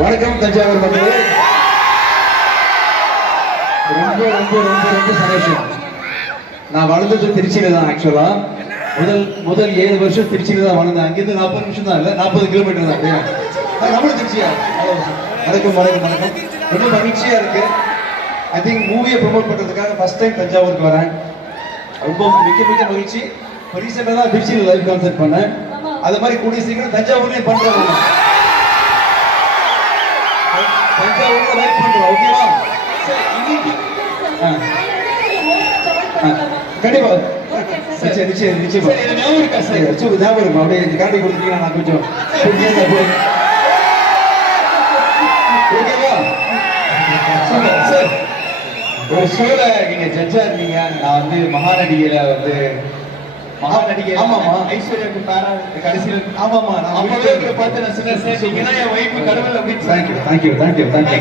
வணக்கம் தஞ்சாவூர் மக்களே. ரொம்ப ரொம்ப ரொம்ப ரொம்ப சந்தோஷம். நான் வளர்ந்தது திருச்சியில தான். ஆக்சுவலா முதல் 7 வருஷம் திருச்சியில தான் வளர்ந்தேன். அங்கிருந்து 40 நிமிஷம் தான், இல்ல 40 கிலோமீட்டர் தான். அப்படியா? நம்மளும் திருச்சியா? வணக்கம் வணக்கம் வணக்கம். ரொம்ப மகிழ்ச்சியா இருக்கு. ஐ திங்க் மூவியை ப்ரொமோட் பண்றதுக்காக ஃபர்ஸ்ட் டைம் தஞ்சாவூருக்கு வரேன். ரொம்ப மிக்க மிக்க மகிழ்ச்சி. ரீசெண்டாக தான் திருச்சியில் லைவ் கான்சர்ட் பண்ணேன். அது மாதிரி கூடிய சீக்கிரம் தஞ்சாவூர்லயும் பண்றோம். தஞ்சாவூர்ல லைவ் பண்றோம். ஓகேவா? கண்டிப்பா நிச்சயம் நிச்சயமா ஞாபகம் இருக்கா சார்? ஞாபகம் இருக்கும். அப்படியே காட்டி கொடுத்தீங்கன்னா நான் கொஞ்சம் ஓகேவா சார்? ஒரு ஷோல நீங்க ஜட்ஜா இருந்தீங்க. நான் வந்து மகாநடிகையில வந்து மகாநடிகை. ஆமாமா, ஐஸ்வர்யாவுக்கு பேரா கடைசியில். ஆமாமா, நான் அப்பவே பார்த்து நான் சொன்னேன் சார், நீங்க தான் என் வைஃப் கடவுள் அப்படின்னு. Thank you thank you thank you thank you.